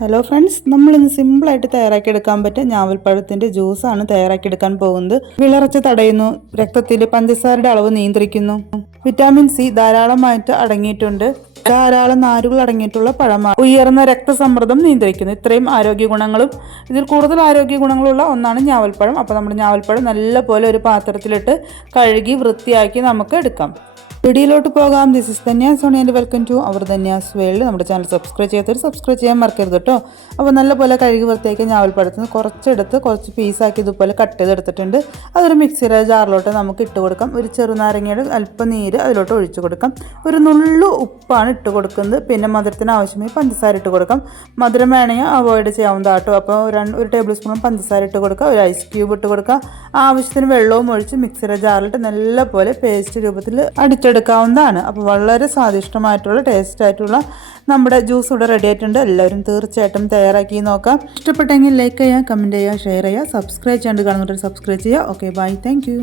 Hello friends, നമ്മളിന്ന് സിമ്പിളായിട്ട് തയ്യാറാക്കിയെടുക്കാൻ പറ്റിയ ഞാവൽപ്പഴത്തിൻ്റെ ജ്യൂസാണ് തയ്യാറാക്കിയെടുക്കാൻ പോകുന്നത്. വിളർച്ച തടയുന്നു, രക്തത്തിൽ പഞ്ചസാരയുടെ അളവ് നിയന്ത്രിക്കുന്നു, വിറ്റാമിൻ സി ധാരാളമായിട്ട് അടങ്ങിയിട്ടുണ്ട്, ധാരാളം നാരുകൾ അടങ്ങിയിട്ടുള്ള പഴമാണ്, ഉയർന്ന രക്തസമ്മർദ്ദം നിയന്ത്രിക്കുന്നു. ഇത്രയും ആരോഗ്യ ഗുണങ്ങളും ഇതിൽ കൂടുതൽ ആരോഗ്യ ഗുണങ്ങളുള്ള ഒന്നാണ് ഞാവൽപ്പഴം. അപ്പോൾ നമ്മുടെ ഞാവൽപ്പഴം നല്ലപോലെ ഒരു പാത്രത്തിലിട്ട് കഴുകി വൃത്തിയാക്കി നമുക്ക് എടുക്കാം. വീഡിയോയിലോട്ട് പോകാം. This is Dhanya Soni and welcome to our Dhanya's world. നമ്മുടെ ചാനൽ സബ്സ്ക്രൈബ് ചെയ്യാത്തവർ സബ്സ്ക്രൈബ് ചെയ്യാൻ മറക്കരുത് കേട്ടോ. അപ്പോൾ നല്ലപോലെ കഴുകി വൃത്തിയാക്കി ഞാവൽപ്പഴത്തിന് കുറച്ച് പീസാക്കി ഇതുപോലെ കട്ട് ചെയ്തെടുത്തിട്ടുണ്ട്. അതൊരു മിക്സിയുടെ ജാറിലോട്ട് നമുക്ക് ഇട്ട് കൊടുക്കാം. ഒരു ചെറുനാരങ്ങയുടെ അല്പം നീര് അതിലോട്ട് ഒഴിച്ചു കൊടുക്കാം. ഒരു നുള്ളു ഉപ്പാണ് ഇട്ട് കൊടുക്കുന്നത്. പിന്നെ മധുരത്തിന് ആവശ്യമായി പഞ്ചസാര ഇട്ട് കൊടുക്കാം. മധുരം വേണമെങ്കിൽ അവോയ്ഡ് ചെയ്യാവുന്നതാട്ടോ. അപ്പോൾ ഒരു ടേബിൾ സ്പൂൺ പഞ്ചസാര ഇട്ട് കൊടുക്കുക, ഒരു ഐസ് ക്യൂബ് ഇട്ട് കൊടുക്കുക, ആവശ്യത്തിന് വെള്ളവും ഒഴിച്ച് മിക്സിയുടെ ജാറിലിട്ട് നല്ലപോലെ പേസ്റ്റ് രൂപത്തിൽ അടിച്ചെടുക്കാവുന്നതാണ്. അപ്പോൾ വളരെ സ്വാദിഷ്ടമായിട്ടുള്ള ടേസ്റ്റ് ആയിട്ടുള്ള നമ്മുടെ ജ്യൂസ് ഇവിടെ റെഡി ആയിട്ടുണ്ട്. എല്ലാവരും തീർച്ചയായിട്ടും തയ്യാറാക്കി നോക്കാം. ഇഷ്ടപ്പെട്ടെങ്കിൽ ലൈക്ക് ചെയ്യുക, കമൻറ്റ് ചെയ്യുക, ഷെയർ ചെയ്യുക, സബ്സ്ക്രൈബ് ചെയ്യാണ്ട് കാണുന്നവർ സബ്സ്ക്രൈബ് ചെയ്യുക. Okay, bye, thank U.